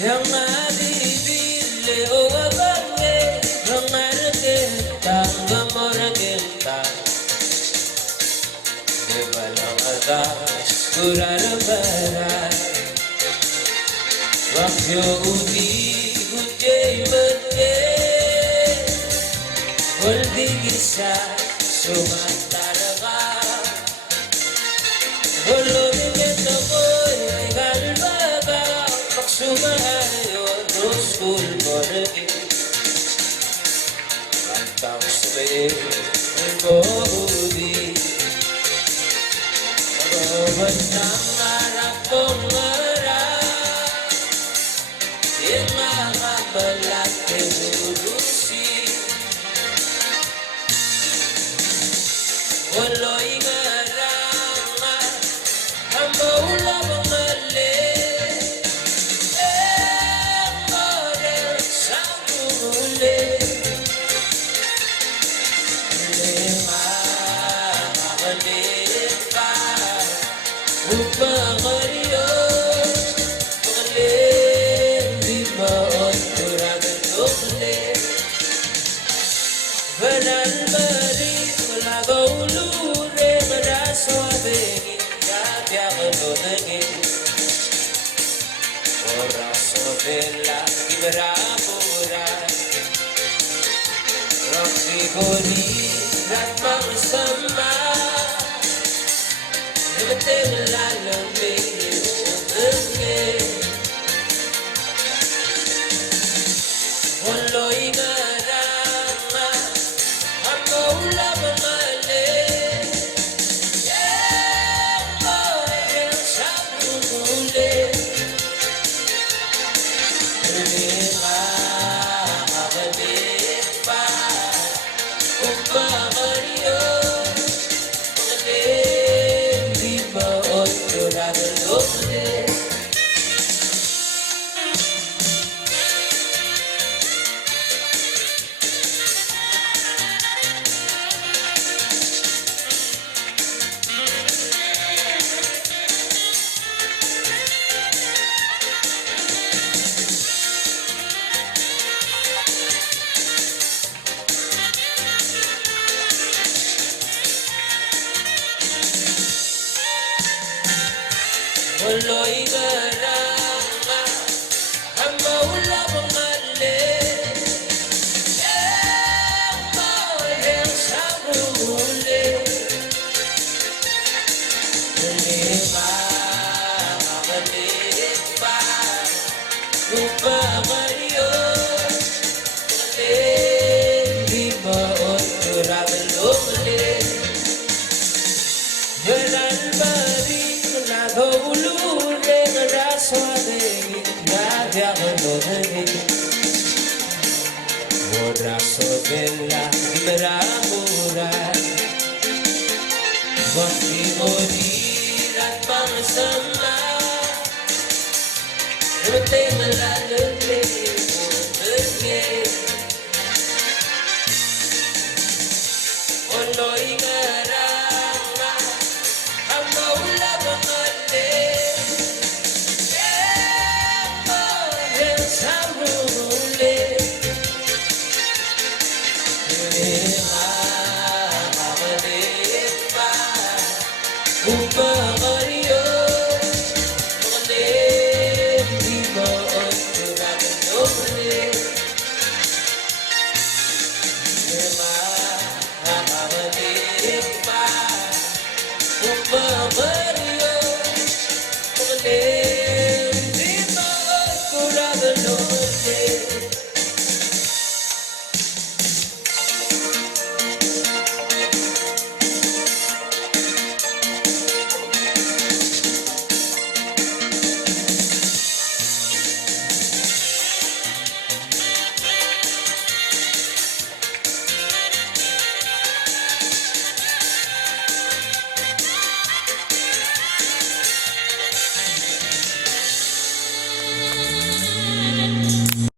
yang adibile o abange mangargenta gamorgenta de balangada kurarabara wakyo udi gujay mate Goldigisa sumantaraga Gologito ko'y galbaga Magsumayo dos kulborgi Kantang sabihin ng bodi Marobat ng harap kong harap Yung mga balat tinulusi Walo'y ngarama ang maula mali Morel sa muli Lima makalit pa Upang ariyo Makalit di maon kurang nukli Banal maris Ulure meraso abegin Kabya kalunagin Oraso bela Ibaramura Roxy Goli Latmang sama Namateng lalamig Umangin Walo'y ngarama Ang maula mali Walo'y ngarama ang maula mali Morel sa muli Lima makalit pa Upang ariyon Makalit di maon kurang nukli Ganal maring nagulure Ngaraso abegin Kabya kalunagin Oraso bela Ibaramura Makimori Latmang sama Namateng lalamig